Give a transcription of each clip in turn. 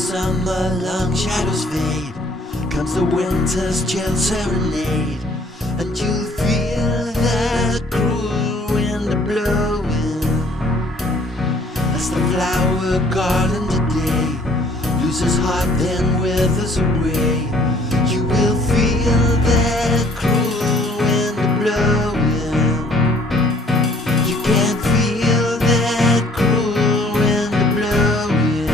summer long shadows fade, comes the winter's chill serenade, and you feel that cruel wind blowing as the flower garland today loses heart, then withers away. You will feel that cruel wind blowing. You can feel that cruel wind blowing.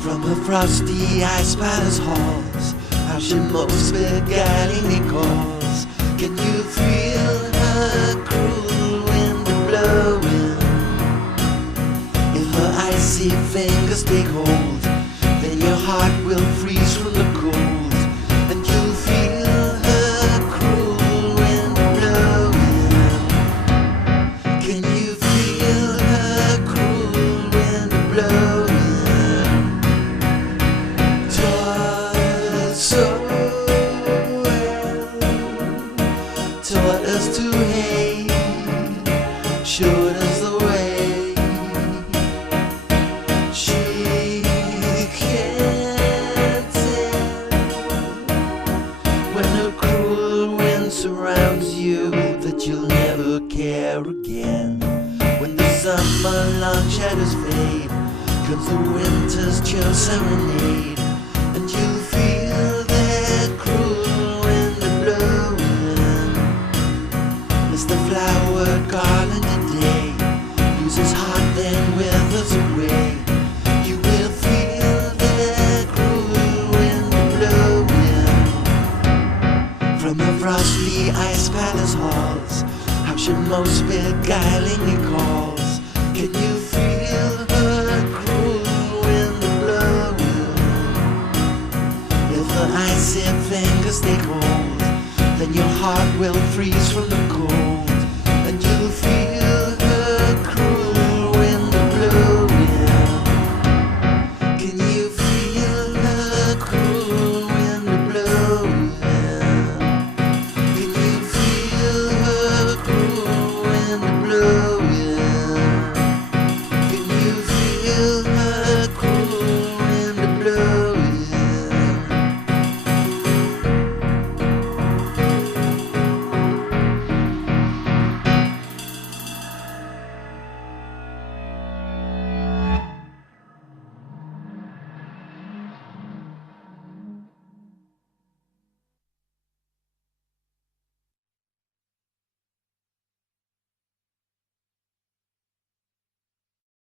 From her frosty ice palace halls, how she most beguilingly calls. Can you feel her cruel wind blowing? If her icy fingers take hold, then your heart will freeze from the cold, and you'll feel her cruel wind blowing. Can you feel her cruel wind blowing? Taught so well, taught us to hate, showed us the way. She can't tell when a cruel wind surrounds you that you'll never care again. When the summer long shadows fade, comes the winter's chill serenade, and you